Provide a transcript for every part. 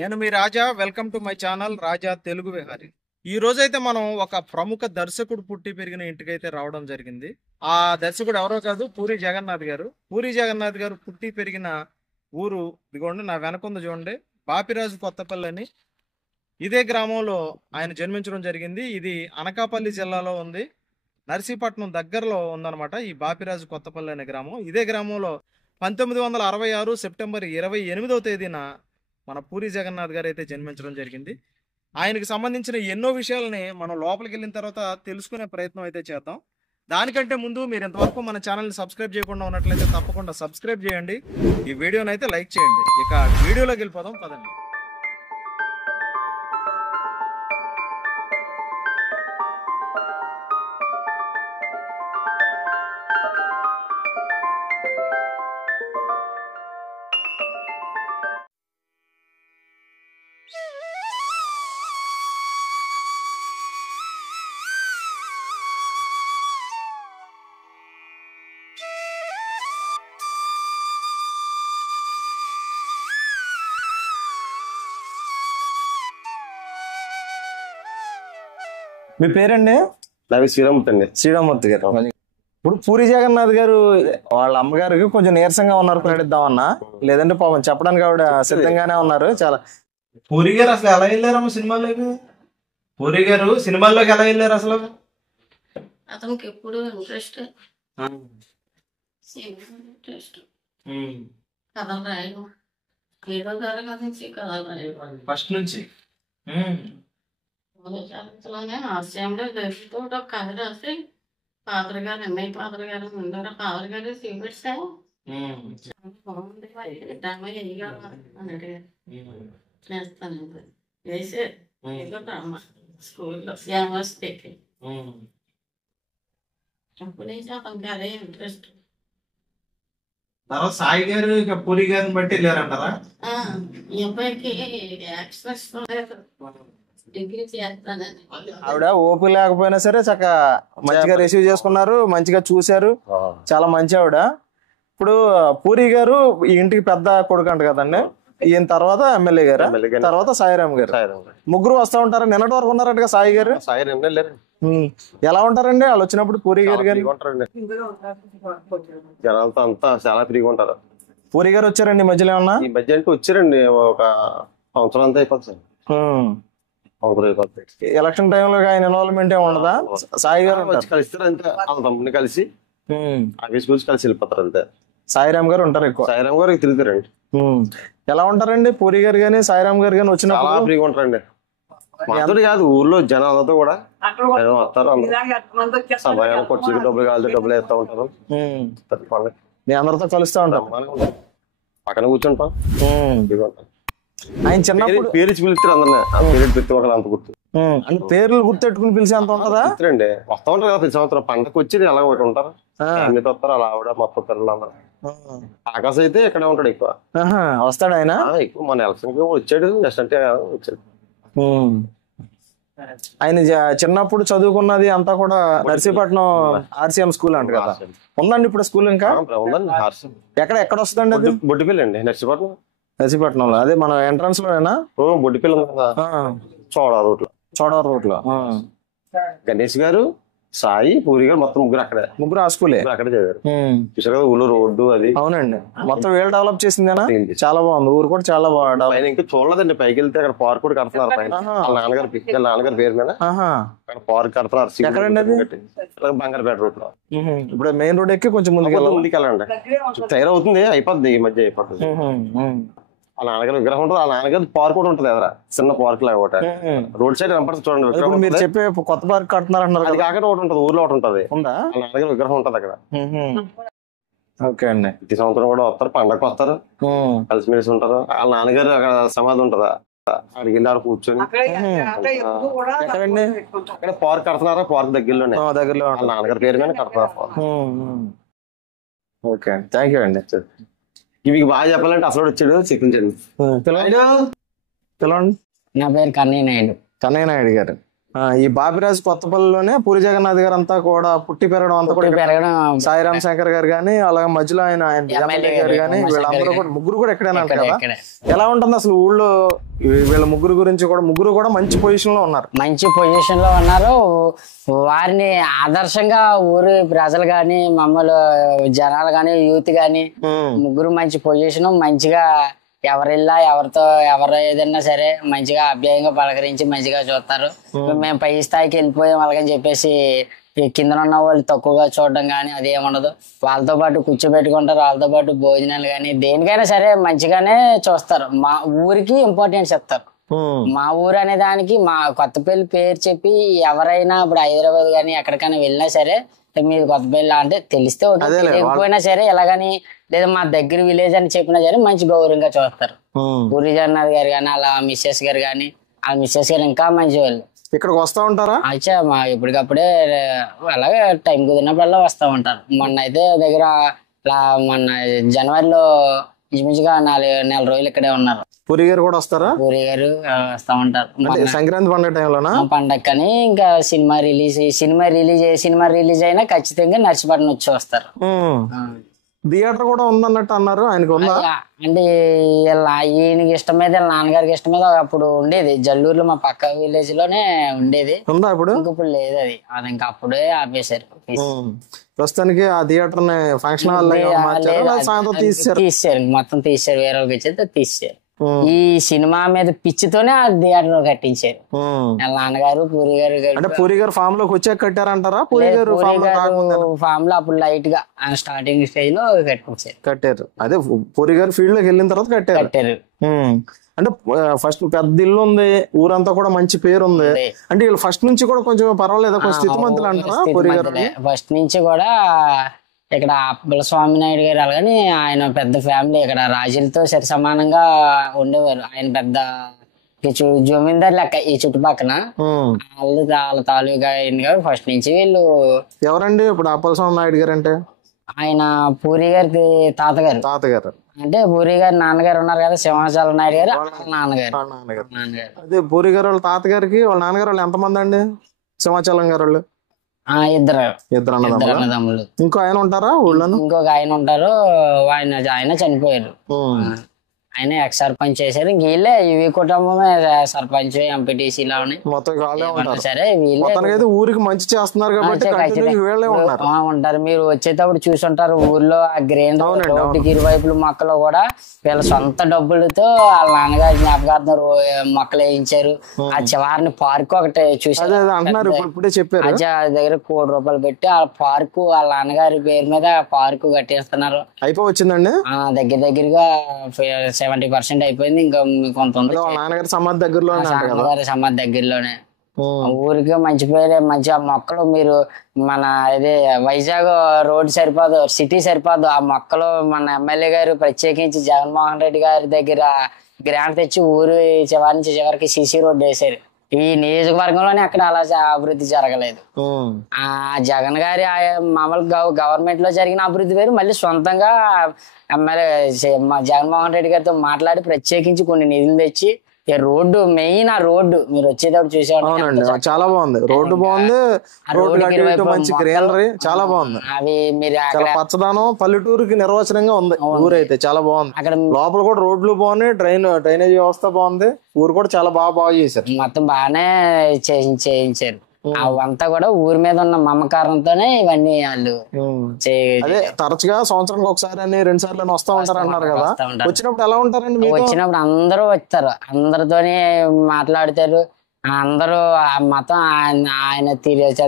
నేను మీ రాజా. Welcome to my channel రాజా తెలుగు విహారీ. ఈ రోజైతే మనం ఒక ప్రముఖ దర్శకుడు పుట్టి పెరిగిన ఇంటికైతే రావడం జరిగింది. ఆ దర్శకుడు ఎవరో కాదు, పూరి జగన్నాథ్ గారు. పూరి జగన్నాథ్ గారు పుట్టి పెరిగిన ఊరు ఇదిగోండి, నా వెనకుంది చూడండి, బాపిరాజు కొత్తపల్లి అని. ఇదే గ్రామంలో ఆయన జన్మించడం జరిగింది. ఇది అనకాపల్లి జిల్లాలో ఉంది, నర్సీపట్నం దగ్గరలో ఉందన్నమాట ఈ బాపిరాజు కొత్తపల్లి అనే గ్రామం. ఇదే గ్రామంలో 1966 సెప్టెంబర్ 28వ తేదీన మన పూరి జగన్నాథ్ గారు అయితే జన్మించడం జరిగింది. ఆయనకి సంబంధించిన ఎన్నో విషయాలని మనం లోపలికి వెళ్ళిన తర్వాత తెలుసుకునే ప్రయత్నం అయితే చేద్దాం. దానికంటే ముందు మీరు ఇంతవరకు మన ఛానల్ని సబ్స్క్రైబ్ చేయకుండా ఉన్నట్లయితే తప్పకుండా సబ్స్క్రైబ్ చేయండి, ఈ వీడియోని అయితే లైక్ చేయండి. ఇక వీడియోలోకి వెళ్ళిపోదాం పదండి. మీ పేరండి? శ్రీరామూర్తి అండి. శ్రీరామూర్తి గారు. ఇప్పుడు పూరి జగన్నాథ్ గారు వాళ్ళ అమ్మగారికి కొంచెం నీరసంగా ఉన్నారు, ప్రకటిద్దామన్నా. లేదంటే పాపం చెప్పడానికి ఆవిడ సిద్ధంగానే ఉన్నారు. చాలా పూరి గారు అసలు ఎలా వెళ్ళారమ్మ సినిమాలోకి? పూరి గారు సినిమాల్లోకి ఎలా వెళ్ళారు అసలు? అతనికి ఎప్పుడు ఇంట్రెస్ట్ కథలు రాయడం, ఏడో తరగతి నుంచి కథలు రాయడం. ఫస్ట్ నుంచి చరిత్రలోనే ఆశ్రయంలో జరుగుతూ ఒక కథ రాసి ఫాదర్ గారు, అన్నయ్య ఫాదర్ గారు ముందర ఫాదర్ గారు చూపిస్తాను. చాలా బాగుంది డ్రామా వేయగా అని అడిగారు. చేస్తానండి, వేసే ఏదో డ్రామా స్కూల్లో యూనివర్సిటీకి. అప్పుడు నుంచి అతనికి అదే ఇంట్రెస్ట్. తర్వాత సాయి గారు ఇక పూరి గారిని బట్టి వెళ్ళారంటారా? ఈ అబ్బాయికి యాక్సెస్ లేదు, డిగ్రీ చేస్తానని. ఆవిడ ఓపిక లేకపోయినా సరే చక్కగా మంచిగా రిసీవ్ చేసుకున్నారు, మంచిగా చూశారు. చాలా మంచి ఆవిడ. ఇప్పుడు పూరి గారు ఈ ఇంటికి పెద్ద కొడుకు అంట కదండి. ఈయన తర్వాత ఎమ్మెల్యే గారు, తర్వాత సాయిరామ్ గారు, ముగ్గురు వస్తా ఉంటారు. నిన్నటి వరకు ఉన్నారంట సాయి గారు. ఎలా ఉంటారండి వాళ్ళు వచ్చినప్పుడు? పూరి గారు గారు జనాలతో అంతా చాలా ఫ్రీగా ఉంటారు. పూరి గారు వచ్చారండి మధ్యలో ఏమన్నా? ఈ మధ్య అంటే వచ్చారండి, ఒక సంవత్సరం అంతా అయిపోతుంది. ఎలక్షన్ టైంలో ఆయన ఇన్వాల్వ్మెంట్ ఏమి ఉండదా? సాయి గారు కలిస్తారు అంతే, వాళ్ళ తమ్ముడిని కలిసి ఆఫీస్ గురించి కలిసి వెళ్ళిపోతారు అంతే. సాయిరామ్ గారు ఉంటారు ఎక్కువ. సాయిరామ్ గారు తిరుగుతారండి. ఎలా ఉంటారండి పూరి గారు గాని సాయిరామ్ గారు గాని వచ్చినప్పుడు? చాలా ఫ్రీగా ఉంటారండి. మాతో కాదు, ఊర్లో జనాలతో కూడా వస్తారు. సమయానికి ఖర్చులకి డబ్బులు కావాలి, డబ్బులు వేస్తూ ఉంటారు. మీ అందరితో కలుస్తూ ఉంటాం, పక్కన కూర్చుంటాం. ఆయన చిన్నప్పుడు పేరు పిలుస్తారు అందరినీ. పేరు ప్రతి ఒక్కరు అంత గుర్తు అంటే పేర్లు గుర్తెట్టుకుని పిలిచి అంత ఉంటుందా? అండి, వస్తా ఉంటారు కదా ప్రతి సంవత్సరం. పండగకి వచ్చి అలా ఒకటి ఉంటారు, అన్నితో వస్తారు. అలా ఆవిడ మొత్తం పిల్లలు అందరూ. ఆకాశ అయితే ఇక్కడే ఉంటాడు ఎక్కువ. వస్తాడు ఆయన ఎక్కువ. మన ఎలక్షన్ కి వచ్చాడు, నెక్స్ట్ అంటే వచ్చాడు. ఆయన చిన్నప్పుడు చదువుకున్నది అంతా కూడా నర్సీపట్నం ఆర్సీఎం స్కూల్ అంట కదా. ఉందండి ఇప్పుడు స్కూల్? ఇంకా ఉందండి. ఎక్కడ వస్తుందండి అది? బొడ్డిపల్లి అండి, నర్సీపట్నం. నర్సీపట్నంలో అదే మన ఎంట్రన్స్ లోనేనా? బొడ్డిపల్లి చోడవరం రూట్ లో. చోడవరం రూట్ లో గణేష్ గారు, సాయి, పూరి గారు మొత్తం ముగ్గురు ఆ స్కూలే అక్కడే చదివారు. చూసారు కదా ఊళ్ళో రోడ్డు అది. అవునండి, మొత్తం వేలు డెవలప్ చేసిందేనా? చాలా బాగుంది, ఊరు కూడా చాలా బాగా. పైన ఇంకా చూడలేదండి, పైకి వెళ్తే అక్కడ పార్క్ కూడా కడుతున్నారు. పైన వాళ్ళ నాన్నగారి పేరు మీద అక్కడ పార్క్ కడుతున్నారు. ఎక్కడండి అది? బంగారపేట రూట్ లో. ఇప్పుడు మెయిన్ రోడ్ ఎక్కి కొంచెం ముందుకు వెళ్ళండి, తయారవుతుంది, అయిపోద్ది. ఈ మధ్య అయిపోతుంది. వాళ్ళ నాన్నగారి విగ్రహం ఉంటుంది. వాళ్ళ నాన్నగారి పార్క్ కూడా ఉంటుంది ఎదురా, చిన్న పార్క్ లాగా ఒకటి రోడ్ సైడ్ కనపడుతుంది చూడండి విగ్రహం. మీరు చెప్పే కొత్త పార్క్ కడుతున్నారు అంటున్నారు. అది కాకుండా ఒకటి ఉంటుంది, ఊర్లో ఒకటి ఉంటుంది. వాళ్ళ నాన్నగారి విగ్రహం ఉంటుంది అక్కడ. ఓకే అండి. ప్రతి సంవత్సరం కూడా వస్తారు, పండగకు వస్తారు, కలిసిమెలిసి ఉంటారు. వాళ్ళ నాన్నగారు అక్కడ సమాధి ఉంటదా, అక్కడికి వెళ్ళి ఆడ కూర్చొని. అక్కడ పార్క్ కడుతున్నారా, పార్క్ దగ్గరలోనే. వాళ్ళ నాన్నగారి పేరు మీద కడుతున్నారు. ఓకే, థ్యాంక్ యూ అండి. ఇవి బాగా చెప్పాలంటే అసలు వచ్చాడు, చెప్పించండి. పిలవండి. నా పేరు కన్నయ్య నాయుడు. కన్నయ్య నాయుడు గారు ఈ బాపిరాజు కొత్తపల్లిలోనే పూరి జగన్నాథ్ గారు అంతా కూడా పుట్టి పెరగడం అంతా కూడా ఇక్కడ. పెరగడం సాయిరామ్ శంకర్ గారు గానీ అలాగే మధ్యలో ఆయన ఎమ్మెల్యే గారు గానీ వీళ్ళందరూ కూడా ముగ్గురు కూడా ఎక్కడైనా కదా. ఇక్కడే. ఎలా ఉంటుంది అసలు ఊళ్ళో వీళ్ళ ముగ్గురు గురించి కూడా? ముగ్గురు కూడా మంచి పొజిషన్ లో ఉన్నారు. మంచి పొజిషన్ లో ఉన్నారు. వారిని ఆదర్శంగా ఊరి ప్రజలు గాని మమ్మల్ని జనాలు గాని యూత్ గాని ముగ్గురు మంచి పొజిషన్, మంచిగా ఎవరిల్లా ఎవరితో ఎవరు ఏదన్నా సరే మంచిగా అభ్యాయంగా పలకరించి మంచిగా చూస్తారు. మేము పై స్థాయికి వెళ్ళిపోయాం అలాగని చెప్పేసి ఈ కింద ఉన్న వాళ్ళు తక్కువగా చూడడం కానీ అదేముండదు. వాళ్ళతో పాటు కూర్చోబెట్టుకుంటారు, వాళ్ళతో పాటు భోజనాలు కానీ దేనికైనా సరే మంచిగానే చూస్తారు. మా ఊరికి ఇంపార్టెన్స్ ఇస్తారు. మా ఊరు అనే దానికి మా కొత్తపల్లి పేరు చెప్పి ఎవరైనా ఇప్పుడు హైదరాబాద్ కానీ ఎక్కడికైనా వెళ్ళినా సరే మీరు కొత్తపల్లి అంటే తెలిస్తే తెలియకపోయినా సరే ఎలాగని లేదా మా దగ్గర విలేజ్ అని చెప్పినా సరే మంచి గౌరవంగా చూస్తారు. పూరి జగన్నాథ్ గారు కానీ అలా మిస్సెస్ గారు కానీ ఆ మిస్సెస్ గారు ఇంకా మంచి వాళ్ళు. ఇక్కడికి వస్తా ఉంటారా? అచ్చా మా ఎప్పటికప్పుడే అలాగే టైం కుదిరినప్పుడల్లా వస్తూ ఉంటారు. మొన్న అయితే దగ్గర మొన్న జనవరిలో ఇంచుమించుగా 4 నెల రోజులు ఇక్కడే ఉన్నారు. పూరి గారు కూడా వస్తారా? పూరి గారు వస్తా ఉంటారు సంక్రాంతి పండుగ టైంలోనా? పండగ కానీ ఇంకా సినిమా రిలీజ్ అయినా ఖచ్చితంగా నర్సిపట్నం వచ్చి వస్తారు. థియేటర్ కూడా ఉందన్నట్టు అన్నారు, ఆయనకు ఉందా? అంటే ఈయనకి ఇష్టం మీద నాన్నగారికి ఇష్టం మీద అప్పుడు ఉండేది జల్లూరులో మా పక్క విలేజ్ లోనే ఉండేది. ఉందా ఇప్పుడు? ఇప్పుడు లేదు అది ఇంకా అప్పుడే ఆపేశారు. ప్రస్తుతానికి ఆ థియేటర్ ని ఫంక్షన్ హాల్ తీసారు, మొత్తం తీసారు, వేరే వాళ్ళకి ఇచ్చేది తీసారు. ఈ సినిమా మీద పిచ్చితోనే ఆ థియేటర్ కట్టించారు నాన్నగారు. పూరి గారు అంటే పూరి గారు ఫామ్ లోకి వచ్చాక కట్టారంటారా? పూరి గారు ఫామ్ లో అప్పుడు లైట్ గా స్టార్టింగ్ స్టేజ్ లో కట్టారు. అదే పూరి గారు ఫీల్డ్ లోకి వెళ్ళిన తర్వాత కట్టారు. అంటే ఫస్ట్ పెద్ద ఇల్లు ఉంది, ఊరంతా కూడా మంచి పేరు ఉంది. అంటే వీళ్ళు ఫస్ట్ నుంచి కూడా కొంచెం పర్వాలేదు, కొంచెం స్థితిమంతులు అంటారా పూరి గారు? ఫస్ట్ నుంచి కూడా ఇక్కడ అప్పల స్వామి నాయుడు గారు అలాగని ఆయన పెద్ద ఫ్యామిలీ ఇక్కడ రాజులతో సరి సమానంగా ఉండేవారు. ఆయన పెద్ద జమీందారు లెక్క ఈ చుట్టుపక్కల. వాళ్ళ తాలూకా ఫస్ట్ నుంచి వీళ్ళు. ఎవరండి ఇప్పుడు అప్పల స్వామి నాయుడు గారు అంటే? ఆయన పూరి గారి తాతగారు. అంటే పూరి గారి నాన్నగారు ఉన్నారు కదా సింహాచలం నాయుడు గారు, నాన్నగారు. అదే పూరి గారు వాళ్ళ తాతగారికి వాళ్ళ నాన్నగారు వాళ్ళు ఎంతమంది అండి? సింహాచలం గారు వాళ్ళు ఇద్దరు అన్నదమ్ములు. ఇంకో ఆయన ఉంటారా ఊళ్ళో? ఇంకొక ఆయన ఉంటారు, ఆయన చనిపోయారు. ఆయన ఎక్స్ సర్పంచ్ చేశారు. ఇంక వీళ్ళే ఇవి కుటుంబమే సర్పంచ్ ఎంపీటీసీ ఇలా సరే వీళ్ళే ఊరికి మంచి చేస్తున్నారు ఉంటారు. మీరు వచ్చేటప్పుడు చూసుంటారు ఊర్లో ఆ గ్రీన్ రోడ్డుకి ఇరువైపులు మొక్కలు కూడా వీళ్ళ సొంత డబ్బులతో వాళ్ళ నాన్నగారి జ్ఞాపకార్థం మొక్కలు వేయించారు. ఆ చివరిని పార్క్ ఒకటి చూసారు, దగ్గర ₹1 కోటి పెట్టి ఆ పార్కు వాళ్ళ నాన్నగారి పేరు మీద పార్కు కట్టేస్తున్నారు. అయిపోవచ్చిందండి దగ్గరగా 70% అయిపోయింది. ఇంకా కొంత నాన్నగారి సమాధి దగ్గరలోనే ఊరికి మంచి పేరు. మంచి ఆ మొక్కలు మీరు మన ఇదే వైజాగ్ రోడ్ సరిపోదు, సిటీ సరిపోదు. ఆ మొక్కలు మన ఎమ్మెల్యే గారు ప్రత్యేకించి జగన్మోహన్ రెడ్డి గారి దగ్గర గ్రాంట్ తెచ్చి ఊరు చివరి నుంచి చివరికి సిసి రోడ్డు వేసారు. ఈ నియోజకవర్గంలోనే అక్కడ అలా అభివృద్ధి జరగలేదు. ఆ జగన్ గారి మామూలు గవర్నమెంట్ లో జరిగిన అభివృద్ధి వేరు, మళ్ళీ సొంతంగా ఎమ్మెల్యే జగన్మోహన్ రెడ్డి గారితో మాట్లాడి ప్రత్యేకించి కొన్ని నిధులు తెచ్చి రోడ్డు మెయిన్ ఆ రోడ్డు మీరు వచ్చేటప్పుడు చూసేవాళ్ళు చాలా బాగుంది. రోడ్డు బాగుంది, మంచి గ్రీనరీ చాలా బాగుంది. అవి మీరు పచ్చదనం పల్లెటూరుకి నిర్వచనంగా ఉంది. ఊరైతే చాలా బాగుంది. అక్కడ లోపల కూడా రోడ్లు బాగున్నాయి, డ్రైనేజ్ వ్యవస్థ బాగుంది. ఊరు కూడా చాలా బాగా చేశారు. మొత్తం బాగానే చేయించారు. అవంతా కూడా ఊరి మీద ఉన్న మమకారంతోనే ఇవన్నీ వాళ్ళు తరచుగా సంవత్సరానికి ఒకసారి 2 సార్లు వస్తా ఉంటారు అన్నారు కదా. వచ్చినప్పుడు ఎలా ఉంటారండి? వచ్చినప్పుడు అందరూ వస్తారు, అందరితోనే మాట్లాడతారు. అందరూ మొత్తం ఆయన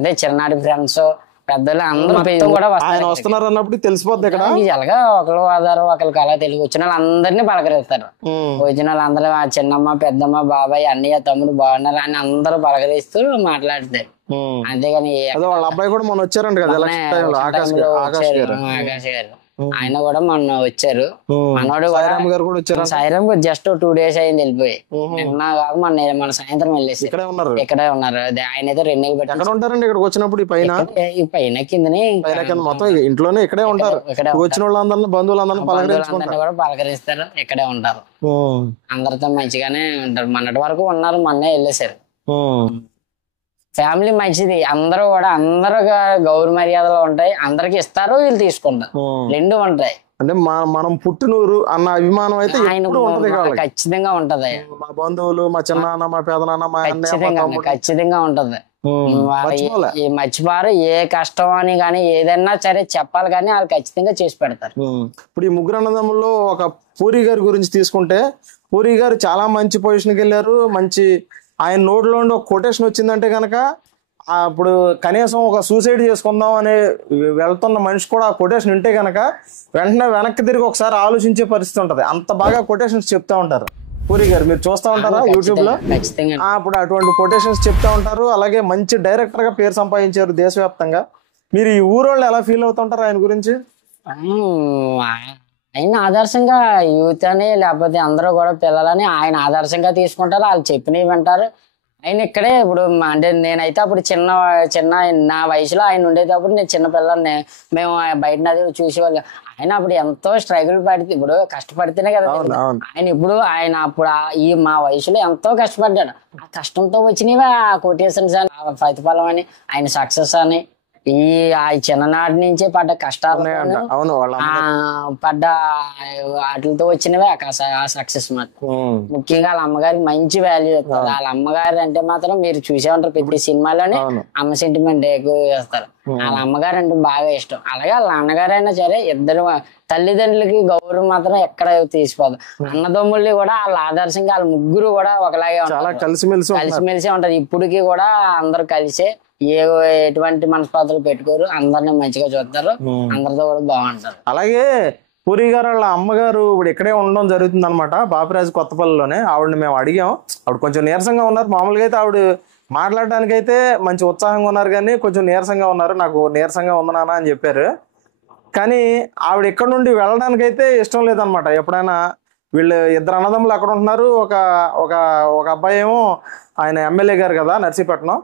అదే చిన్ననాటి ఫ్రెండ్స్ పెద్దలు అందరూ కూడా వస్తున్నారు అన్నప్పుడు తెలిసిపోద్ది. ఇక్కడ ఎలాగా ఒకరు ఆధారు ఒకరికి అలా తెలుగు వచ్చిన వాళ్ళందరినీ పలకరిస్తారు. వచ్చిన వాళ్ళందరూ చిన్నమ్మ పెద్దమ్మ బాబాయ్ అన్నయ్య తమ్ముడు బాగున్నారు అని అందరూ పలకరిస్తూ మాట్లాడతారు. అంతేగాని వాళ్ళ అబ్బాయి కూడా మొన్న వచ్చారంట కదా ఆకాష్ గారు, ఆయన కూడా మొన్న వచ్చారు. మనోడు సాయిరామ్ జస్ట్ 2 days అయింది వెళ్ళిపోయి. నిన్న కాక మన సాయంత్రం వెళ్ళేసి ఇక్కడే ఉన్నారు. ఆయన అయితే 2 నెలలు పెట్టి ఉంటారండి. ఇక్కడికి వచ్చినప్పుడు ఈ పైన కిందని మొత్తం ఇంట్లోనే ఇక్కడే ఉంటారు. వచ్చిన వాళ్ళందరినీ బంధువులందరినీ కూడా పలకరిస్తారు, ఇక్కడే ఉంటారు. అందరితో మంచిగానే ఉంటారు. మొన్నటి వరకు ఉన్నారు, మొన్నే వెళ్ళేసారు. ఫ్యామిలీ మంచిది, అందరూ కూడా అందరూ గౌరవ మర్యాదలు ఉంటాయి, అందరికి ఇస్తారు, వీళ్ళు తీసుకుంటారు, రెండు ఉంటాయి. అంటే మనం పుట్టినూరు అన్న అభిమానం అయితే ఎప్పుడూ ఉంటది కాబట్టి ఖచ్చితంగా ఉంటది. మా బంధువులు, మా చిన్నాన్న, మా పెదనాన్న, మా ఖచ్చితంగా ఉంటది. మర్చిపోరు. ఏ కష్టం అని కానీ ఏదైనా సరే చెప్పాలి కానీ వాళ్ళు ఖచ్చితంగా చేసి పెడతారు. ఇప్పుడు ఈ ముగ్గురు అన్నదమ్ముల్లో ఒక పూరి గారి గురించి తీసుకుంటే, పూరి గారు చాలా మంచి పొజిషన్కి వెళ్ళారు. మంచి ఆయన నోట్లో ఒక కొటేషన్ వచ్చిందంటే కనుక అప్పుడు కనీసం ఒక సూసైడ్ చేసుకుందాం అనే వెళ్తున్న మనిషి కూడా ఆ కొటేషన్ ఉంటే కనుక వెంటనే వెనక్కి తిరిగి ఒకసారి ఆలోచించే పరిస్థితి ఉంటది. అంత బాగా కొటేషన్స్ చెప్తా ఉంటారు పూరి గారు. మీరు చూస్తా ఉంటారా యూట్యూబ్ లో? అప్పుడు అటువంటి కొటేషన్స్ చెప్తా ఉంటారు. అలాగే మంచి డైరెక్టర్ గా పేరు సంపాదించారు దేశవ్యాప్తంగా. మీరు ఈ ఊరోళ్ళు ఎలా ఫీల్ అవుతుంటారు ఆయన గురించి? ఆయన ఆదర్శంగా యూత్ అని లేకపోతే అందరూ కూడా పిల్లలని ఆయన ఆదర్శంగా తీసుకుంటారు, వాళ్ళు చెప్పినవి వింటారు. ఆయన ఇక్కడే ఇప్పుడు అంటే నేనైతే అప్పుడు చిన్న నా వయసులో ఆయన ఉండేటప్పుడు నేను చిన్న పిల్లల్ని మేము బయట నది చూసేవాళ్ళు. ఆయన అప్పుడు ఎంతో స్ట్రగుల్ పడితే ఇప్పుడు కష్టపడితేనే కదా ఆయన ఇప్పుడు ఆయన అప్పుడు ఈ మా వయసులో ఎంతో కష్టపడ్డాడు. ఆ కష్టంతో వచ్చినవి ఆ కొటేషన్స్ అని ప్రతిఫలం అని ఆయన సక్సెస్ అని ఆ చిన్ననాటి నుంచే పడ్డ కష్టాలు పడ్డ వాటితో వచ్చినవే ఆ సక్సెస్ మాత్రం. ముఖ్యంగా వాళ్ళ అమ్మగారికి మంచి వాల్యూ ఇస్తారు. వాళ్ళ అమ్మగారు అంటే మాత్రం మీరు చూసే ఉంటారు ప్రతి సినిమాలోనే అమ్మ సెంటిమెంట్ ఎక్కువ చేస్తారు. వాళ్ళ అమ్మగారు అంటే బాగా ఇష్టం. అలాగే వాళ్ళ నాన్నగారైనా సరే ఇద్దరు తల్లిదండ్రులకి గౌరవం మాత్రం ఎక్కడ తీసిపోదు. అన్నదమ్ముల్ని కూడా వాళ్ళ ఆదర్శంగా వాళ్ళ ముగ్గురు కూడా ఒకలాగే ఉంటారు, కలిసిమెలిసి ఉంటారు. ఇప్పటికి కూడా అందరు కలిసే ఎటువంటి మనస్పాతలు పెట్టుకోరు, అందరిని మంచిగా చూస్తారు, అందరితో కూడా బాగుంటారు. అలాగే పూరి గారు వాళ్ళ అమ్మగారు ఇప్పుడు ఇక్కడే ఉండడం జరుగుతుంది అనమాట, బాపిరాజు కొత్తపల్లిలోనే. ఆవిడని మేము అడిగాం, ఆవిడ కొంచెం నీరసంగా ఉన్నారు. మామూలుగా అయితే ఆవిడ మాట్లాడడానికి అయితే మంచి ఉత్సాహంగా ఉన్నారు, కానీ కొంచెం నీరసంగా ఉన్నారు. నాకు నీరసంగా ఉంది నాన్న అని చెప్పారు. కానీ ఆవిడ ఇక్కడ నుండి వెళ్ళడానికి అయితే ఇష్టం లేదనమాట. ఎప్పుడైనా వీళ్ళు ఇద్దరు అన్నదమ్ములు అక్కడ ఉంటున్నారు. ఒక అబ్బాయి ఏమో ఆయన ఎమ్మెల్యే గారు కదా నర్సీపట్నం,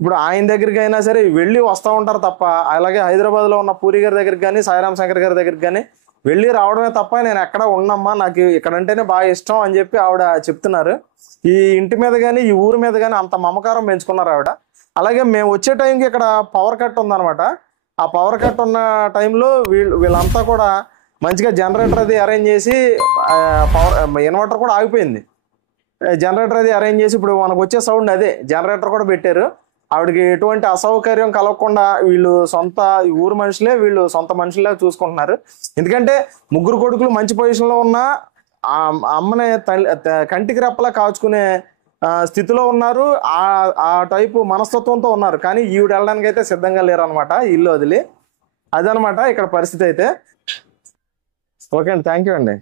ఇప్పుడు ఆయన దగ్గరికి అయినా సరే వెళ్ళి వస్తూ ఉంటారు తప్ప, అలాగే హైదరాబాద్లో ఉన్న పూరి గారి దగ్గరికి కానీ సాయిరామ్ శంకర్ గారి దగ్గరికి కానీ వెళ్ళి రావడమే తప్ప నేను ఎక్కడ ఉన్నమ్మా, నాకు ఇక్కడంటేనే బాగా ఇష్టం అని చెప్పి ఆవిడ చెప్తున్నారు. ఈ ఇంటి మీద కానీ ఈ ఊరి మీద కానీ అంత మమకారం పెంచుకున్నారు ఆవిడ. అలాగే మేము వచ్చే టైంకి ఇక్కడ పవర్ కట్ ఉందన్నమాట. ఆ పవర్ కట్ ఉన్న టైంలో వీళ్ళంతా కూడా మంచిగా జనరేటర్ అది అరేంజ్ చేసి, ఇన్వర్టర్ కూడా ఆగిపోయింది, జనరేటర్ అది అరేంజ్ చేసి ఇప్పుడు మనకు వచ్చే సౌండ్ అదే జనరేటర్ కూడా పెట్టారు. ఆవిడకి ఎటువంటి అసౌకర్యం కలగకుండా వీళ్ళు ఊరు మనుషులే, వీళ్ళు సొంత మనుషులే చూసుకుంటున్నారు. ఎందుకంటే ముగ్గురు కొడుకులు మంచి పొజిషన్లో ఉన్న అమ్మని కంటికి రెప్పలా కాచుకునే స్థితిలో ఉన్నారు. ఆ టైపు మనస్తత్వంతో ఉన్నారు. కానీ ఈవిడ వెళ్ళడానికి అయితే సిద్ధంగా లేరు అనమాట, ఇల్లు వదిలి. అదనమాట ఇక్కడ పరిస్థితి అయితే. ఓకే అండి, థ్యాంక్ యూ అండి.